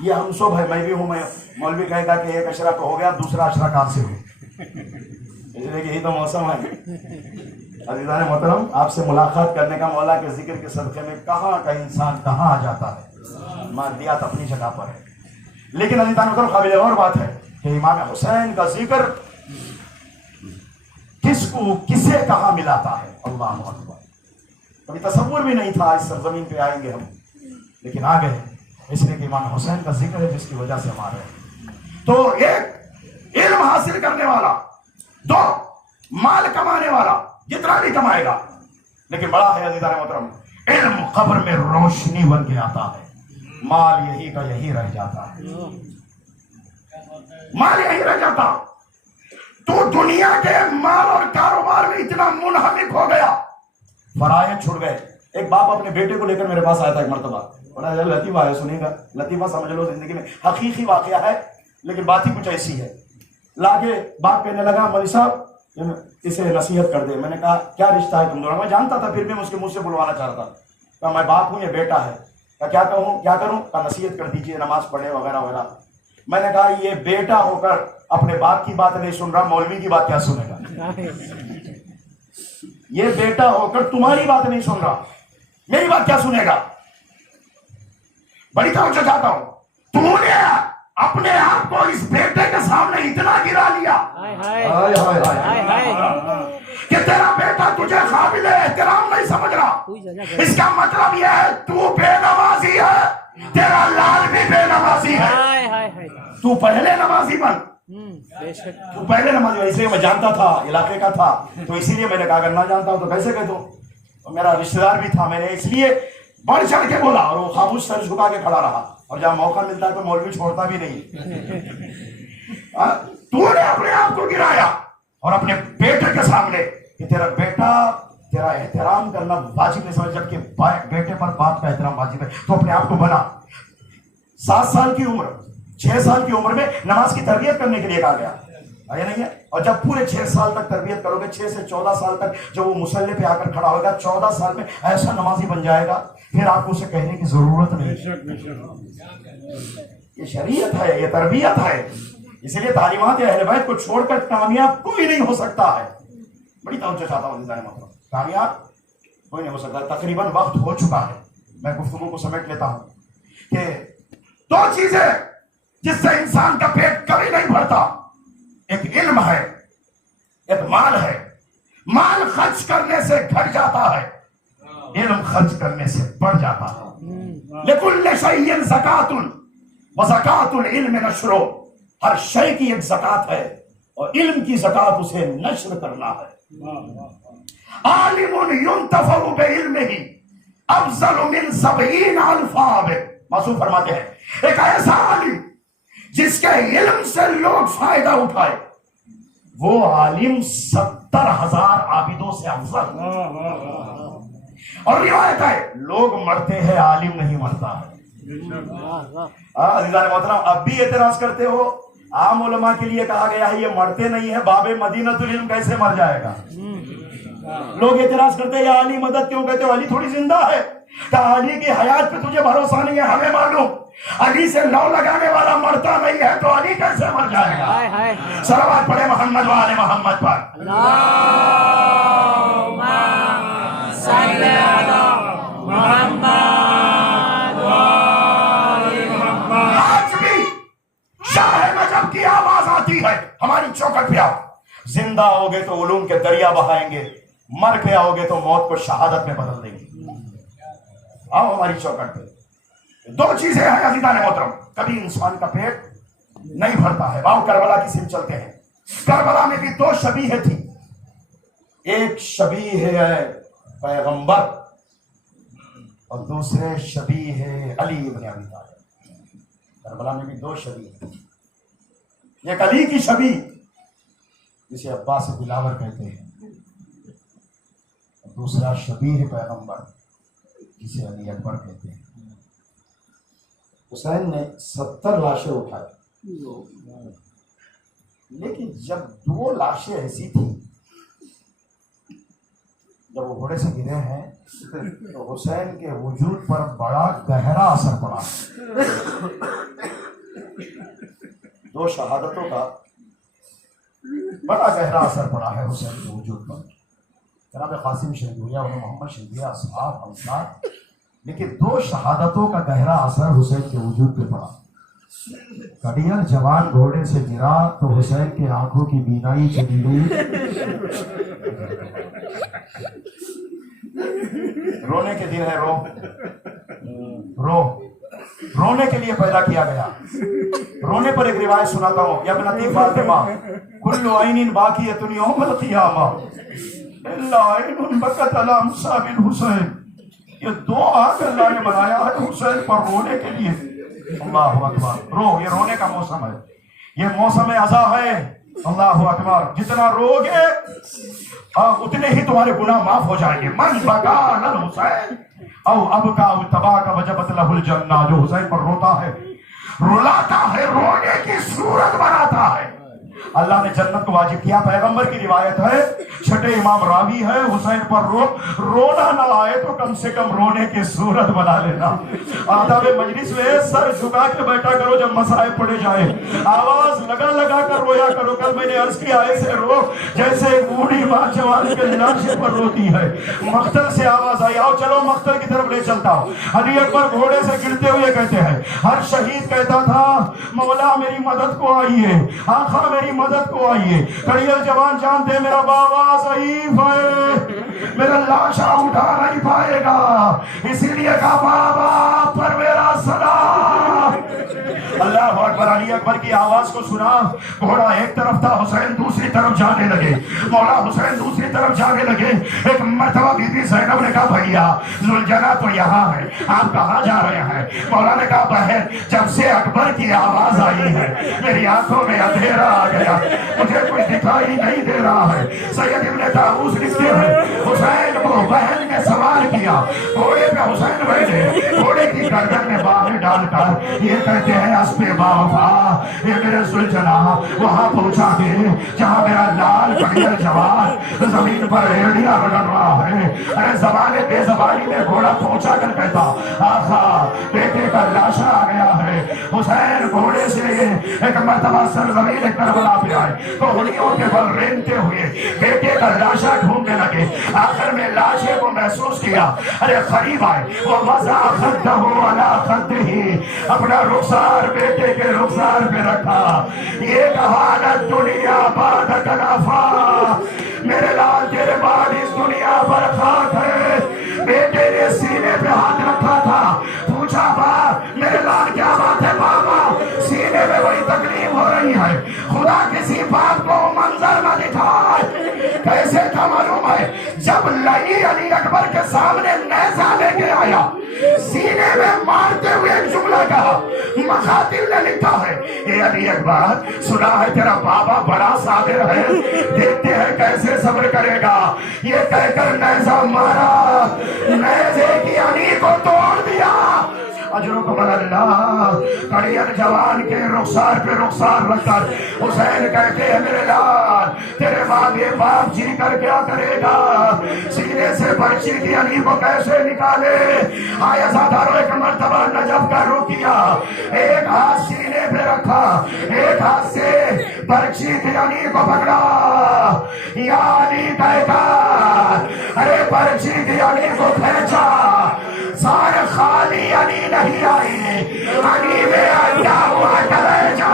یہ ہم سب ہے، میں بھی ہوں. میں مولوی کہے گا کہ ایک اشرا تو ہو گیا، دوسرا اشرا کہاں سے ہو. اس لیے کہ یہی تو موسم ہے. عزیزان محترم، آپ سے ملاقات کرنے کا، مولا کے ذکر کے صدقے میں کہاں کا انسان کہاں آ جاتا ہے. مادیات اپنی جگہ پر ہے، لیکن عزیزان محترم قابل اور بات ہے کہ امام حسین کا ذکر کس کو کسے کہاں ملاتا ہے. اللہ اکبر. کبھی تصور بھی نہیں تھا اس سرزمین پہ آئیں گے ہم، لیکن آ گئے. اس لیے کہ امام حسین کا ذکر ہے جس کی وجہ سے ہمارے. تو ایک علم حاصل کرنے والا، دو مال کمانے والا، جتنا بھی کمائے گا، لیکن بڑا ہے عزیزان محترم، علم قبر میں روشنی بن کے آتا ہے. مال یہی کا یہی رہ جاتا ہے. مال یہی رہ جاتا. تو دنیا کے مال اور کاروبار میں اتنا منہمک ہو گیا، فرائض چھوڑ گئے. ایک باپ اپنے بیٹے کو لے کر میرے پاس آیا تھا ایک مرتبہ. بڑا لطیفہ ہے، سنیں گا. لطیفہ سمجھ لو زندگی میں حقیقی واقعہ ہے، لیکن بات ہی کچھ ایسی ہے. لا کے باپ کہنے لگا مولوی صاحب اسے نصیحت کر دے. میں نے کہا کیا رشتہ ہے تم دونوں؟ میں جانتا تھا، پھر بھی میں اس کے منہ سے بلوانا چاہ رہا تھا. کہا میں باپ ہوں، یہ بیٹا ہے. کہا کیا کہوں، کیا کروں؟ کہا نصیحت کر دیجئے، نماز پڑھے وغیرہ وغیرہ. میں نے کہا یہ بیٹا ہو کر اپنے باپ کی بات نہیں سن رہا، مولوی کی بات کیا سنے گا؟ یہ بیٹا ہو کر تمہاری بات نہیں سن رہا، میری بات کیا سنے گا؟ بڑی توجہ چاہتا ہوں. تو نے اپنے آپ کو اس بیٹے کے سامنے اتنا گرا لیا کہ تیرا بیٹا تجھے قابل احترام نہیں سمجھ رہا. اس کا مطلب یہ ہے تو بے نمازی ہے، تیرا لال بھی بے نمازی ہے. تو پہلے نمازی بن. تو پہلے نمازی بن. اس لیے میں جانتا تھا، علاقے کا تھا، تو اسی لیے میں نے کہا اگر نہ جانتا ہوں تو کیسے کہہ دوں. میرا رشتہ دار بھی تھا، میں نے اس لیے بڑھ چڑھ کے بولا، اور وہ خاموش سر جھکا کے کھڑا رہا. اور جب موقع ملتا ہے تو مولوی چھوڑتا بھی نہیں. تو نے اپنے آپ کو گرایا اور اپنے بیٹے کے سامنے کہ تیرا بیٹا تیرا احترام کرنا واجب نہیں سمجھ، جبکہ بیٹے پر باپ کا احترام واجب ہے. تو اپنے آپ کو بنا. 7 سال کی عمر، 6 سال کی عمر میں نماز کی تربیت کرنے کے لیے کہا گیا ہے نہیں ہے. اور جب پورے 6 سال تک تربیت کرو گے، 6 سے 14 سال تک جب وہ مصلی پہ آ کر کھڑا ہوگا، 14 سال میں ایسا نمازی بن جائے گا، پھر آپ کو اسے کہنے کی ضرورت نہیں. یہ شریعت ہے، یہ تربیت ہے. اس لیے تعلیمات اہل بیت کو چھوڑ کر کامیاب کوئی نہیں ہو سکتا ہے. بڑی توجہ چاہتا ہوں عزیزان محترم، کامیاب کوئی نہیں ہو سکتا. تقریباً وقت ہو چکا ہے، میں گفتگو کو سمیٹ لیتا ہوں کہ 2 چیزیں جس سے انسان کا پیٹ کبھی نہیں بھرتا، ایک علم ہے، ایک مال ہے. مال خرچ کرنے سے گھٹ جاتا ہے، علم خرچ کرنے سے بڑھ جاتا ہے. لکل شیء زکاۃ وزکاۃ العلم نشر. ہر شے کی ایک زکات ہے اور علم کی زکات اسے نشر کرنا ہے. عالم ينتفع بعلمه افضل من 70 الف عابد. معصوم فرماتے ہیں ایک ایسا عالم جس کے علم سے لوگ فائدہ اٹھائے، وہ عالم 70,000 عابدوں سے افضل. اور روایت ہے لوگ مرتے ہیں، عالم نہیں مرتا ہے. عزیزان محترم، اب بھی اعتراض کرتے ہو. عام علماء کے لیے کہا گیا ہے یہ مرتے نہیں ہے، باب مدینۃ العلم کیسے مر جائے گا؟ لوگ اعتراض کرتے ہیں یا علی مدد کیوں کہتے ہو؟ علی تھوڑی زندہ ہے. کہا علی کی حیات پہ تجھے بھروسہ نہیں ہے، ہمیں معلوم. علی سے لو لگانے والا مرتا نہیں ہے تو علی کیسے مر جائے گا؟ صلوات پڑھے محمد و آل محمد پر. اللہم صلی علی محمد و آل محمد. آج بھی شاہ نجف کی آواز آتی ہے ہماری چوکٹ پہ. آؤ، زندہ ہوگے تو علوم کے دریا بہائیں گے، مر گیا ہوگے تو موت کو شہادت میں بدل دیں گے. آؤ ہماری چوکٹ پہ. 2 چیزیں ہیں عزیزان محترم، کبھی انسان کا پیٹ نہیں بھرتا ہے. آؤ کربلا کی سمت چلتے ہیں. کربلا میں بھی 2 شبیہ تھی. ایک شبیہ ہے پیغمبر اور دوسرے شبیہ ہے علی ابن ابی طالب. کربلا میں بھی 2 شبیہ ہیں. ایک علی کی شبیہ، جسے عباس دلاور کہتے ہیں، دوسرا شبیہ پیغمبر جسے علی اکبر کہتے ہیں۔ حسین نے 70 لاشیں اٹھائی، لیکن جب 2 لاشیں ایسی تھیں، جب وہ گھوڑے سے گرے ہیں تو حسین کے وجود پر بڑا گہرا اثر پڑا۔ 2 شہادتوں کا بڑا گہرا اثر پڑا ہے حسین کے وجود پر۔ جناب قاسم شہدویہ اور محمد شہدویہ اصحاب انصار، لیکن 2 شہادتوں کا گہرا اثر حسین کے وجود پہ پڑا۔ کڑیل جوان گھوڑے سے گرا تو حسین کے آنکھوں کی بینائی چلی گئی۔ رونے کے دن ہے، رونے کے لیے پیدا کیا گیا۔ رونے پر ایک روایت سناتا ہوں، یا ابنتی فاطمہ کل عین باقیۃ یوم القیامہ الا عین بکت علی مصاب الحسین۔ یہ 2 آنکھ اللہ نے بنایا ہے حسین پر رونے کے لیے۔ اللہ اکبر، یہ رونے کا موسم ہے، یہ موسم عزا ہے۔ اللہ اکبر، جتنا رو گے اتنے ہی تمہارے گناہ معاف ہو جائیں گے۔ من بکا علی الحسین او ابکا او تباکا وجبت لہ الجنہ، جو حسین پر روتا ہے، رلاتا ہے، رونے کی صورت بناتا ہے، اللہ نے جنت کو واجب کیا۔ پیغمبر کی روایت ہے، چھٹے امام راوی ہے، حسین پر رونا نہ آئے تو کم سے کم رونے کی صورت بنا لینا۔ آداب مجلس میں سر جھکا کے بیٹھا کرو، جب مصائب پڑے جائیں آواز لگا کر رویا کرو۔ کل میں نے عرض کیا، ایسے رو جیسے ایک بوڑھی ماں جوان کے لاشے پر روتی ہے۔ مقتل سے آواز آئی، آؤ چلو مقتل کی طرف لے چلتا ہوں۔ علی اکبر گھوڑے سے گرتے ہوئے کہتے ہیں، ہر شہید کہتا تھا مولا میری مدد کو آئیے، آقا میری مدد کو آئیے۔ کڑیل جوان جانتے میرا بابا ضعیف ہے، میرا لاشا اٹھا نہیں پائے گا، اسی لیے کہا بابا پر میرا سلام۔ اللہ اکبر، علی اکبر کی آواز کو سنا، گھوڑا ایک طرف تھا، حسین دوسری طرف جانے لگے، مولا حسین دوسری طرف جانے لگے۔ ایک مرتبہ بی بی زینب نے کہا بھیا ذوالجناح تو یہاں ہے، آپ کہاں جا رہے ہیں؟ مولا نے کہا بہن جب سے اکبر کی آواز آئی ہے میری آنکھوں میں اندھیرا آ گیا، مجھے کچھ دکھائی نہیں دے رہا ہے۔ سید ابن طاووس لکھتے ہیں، حسین کو بہن نے سوار کیا، گھوڑے پہ حسین بیٹھے، گھوڑے کی گردن میں باہیں ڈال کر یہ کہتے ہیں اسپِ باوفا، یہ میرے ذوالجناح وہاں پہنچا دے جہاں میرا لال کڑیل جوان زمین پر ایڑیاں رگڑ رہا ہے۔ ارے زمانے بے زبانی میں گھوڑا پہنچا کر کہتا آقا بیٹے کا لاشا آ گیا ہے۔ حسین گھوڑے سے ایک مرتبہ سرزمین کربلا پہ آئے، کوہنیوں کے بل رینگتے ہوئے بیٹے کا لاشا ڈھونڈنے لگے۔ آخر میں لاشے کو محسوس کیا، ارے قریب آئے، وہ وضع خدہ علی خدہ، اپنا رخسار بیٹے کے رخسار پہ رکھا، یہ کہا نہ دنیا بعد کنافا، میرے لال تیرے بعد اس دنیا پر خاک ہے۔ بیٹے نے سینے پہ ہاتھ رکھا تھا، پوچھا باپ میرے لال کیا بات ہے؟ بابا سینے میں بڑی تکلیف ہو رہی ہے، خدا کسی باپ کو منظر نہ دکھائے۔ کیسے تھا معلوم ہے؟ جب لئی علی اکبر کے سامنے نیزہ لے کے آیا، سینے میں مارتے ہوئے ایک جملہ کہا، مخاطب نے لکھا ہے اے علی اکبر سنا ہے تیرا بابا بڑا صابر ہے، دیکھتے ہیں کیسے صبر کرے گا۔ یہ کہہ کر نیزہ مارا، نیزے کی علی کو توڑ دیا۔ اجرکم اللہ، کڑیل جوان کے رخسار پہ رخسار رکھ کر حسین کہتے ہیں میرے لال تیرے بعد یہ باپ جی کر کیا کرے گا؟ سینے سے پرچی کی علی کو کیسے نکالے؟ آیا زادارو ایک مرتبہ نجف کا رخ کیا، ایک ہاتھ سینے پہ رکھا، ایک ہاتھ سے پرچی کی علی کو پکڑا، یا علی کہہ کر ارے پرچی کی علی کو کھینچا، سارے خالی علی نہیں آئی، علی میں آیا ہوا کلیجہ۔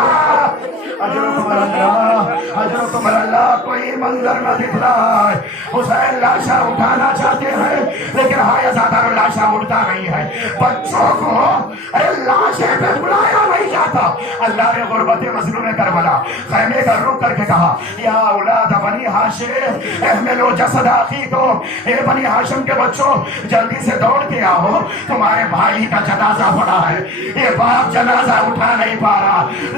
اجرکم اللہ، اجرکم اللہ، کوئی منظر نہ دکھ رہا ہے۔ حسین لاشا اٹھانا چاہتے ہیں لیکن ہائے زادارو لاشا اٹھتا نہیں ہے۔ بچوں کو لاشے پہ بلایا نہیں جاتا۔ اللہ نے غربت مظلوم کربلا خیمے کا رک کر کے کہا یا اولاد بنی ہاشم احملوا جسد اخیکم، اے بنی ہاشم کے بچوں جلدی سے دوڑ کے آؤ، تمہارے بھائی کا جنازہ پڑا ہے۔ یہ باپ جنازہ اٹھا نہیں پا رہا،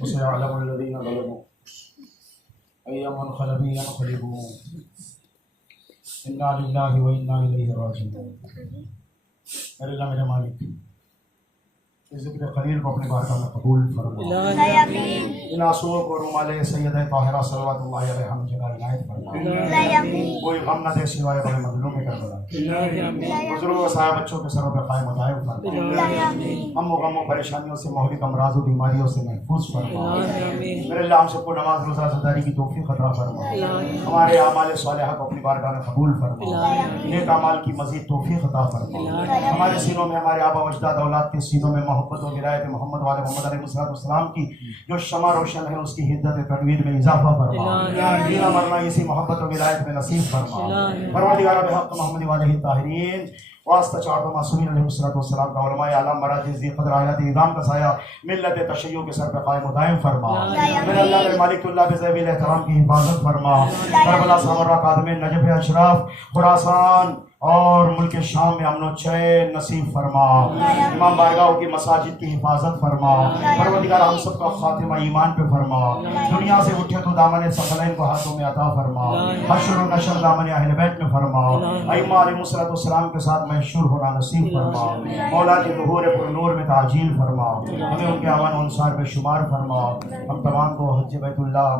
وسيعلم الذين ظلموا أي منقلب ينقلبون إنا لله وإنا إليه راجعون۔ میرے اللہ میرے مالک، اس ذکر قلیل کو اپنے بارگاہ میں قبول فرما، ان آنسوؤں کو رومال سیدہ طاہرہ صلوات اللہ علیہ ہم جگہ عنایت فرما، کوئی غم نہ دے سوائے غم مظلوم کربلا، بزرگوں و صاحب بچوں کے سروں پہ قائم دائم فرما، ہم و غم و پریشانیوں سے مہلک امراض و بیماریوں سے محفوظ فرما۔ میرے اللہ ہم سب کو نماز روزہ زداری کی توفیق عطا فرما، ہمارے اعمال صالحہ کو اپنی بارگاہ میں قبول فرما، نیک اعمال کی مزید توفیق عطا فرما، ہمارے سینوں میں ہمارے آبا و اجداد اولاد کے سینوں میں محبت و ولایت محمد والے محمد علیہ السلام کی جو شمع روشن ہے اس کی حدت تنویر میں اضافہ فرما، جینا مرنا اسی محبت و ولایت میں نصیب فرما۔ پروردگار بحق محمد والہ الطاہرین واسطہ چاہتا معصومین علیہ السلام کا علماء اعلام مراکز دی قدر آیات اعظام کا سایہ ملت تشیع کے سر پہ قائم و دائم فرما. میرے اللہ میرے مالک اللہ بزیبیل احترام کی حفاظت فرما. کربلا سامرہ قادم نجف اشراف خراسان اور ملک شام میں امن و چین نصیب فرما. امام بارگاہوں کی مساجد کی حفاظت فرما. پروردگار ہم سب کا خاتمہ ایمان پہ فرما. دنیا سے اٹھے تو دامن ثقلین کو ہاتھوں میں عطا فرما. حشر و نشر دامن اہل بیت میں فرما. ائمہ علیہ السلام کے ساتھ محشور ہونا نصیب فرما. مولا کے ظہور پر نور میں تعجیل فرما. ہمیں ان کے اعوان و انصار میں شمار فرما. ہم تمام کو حج بیت اللہ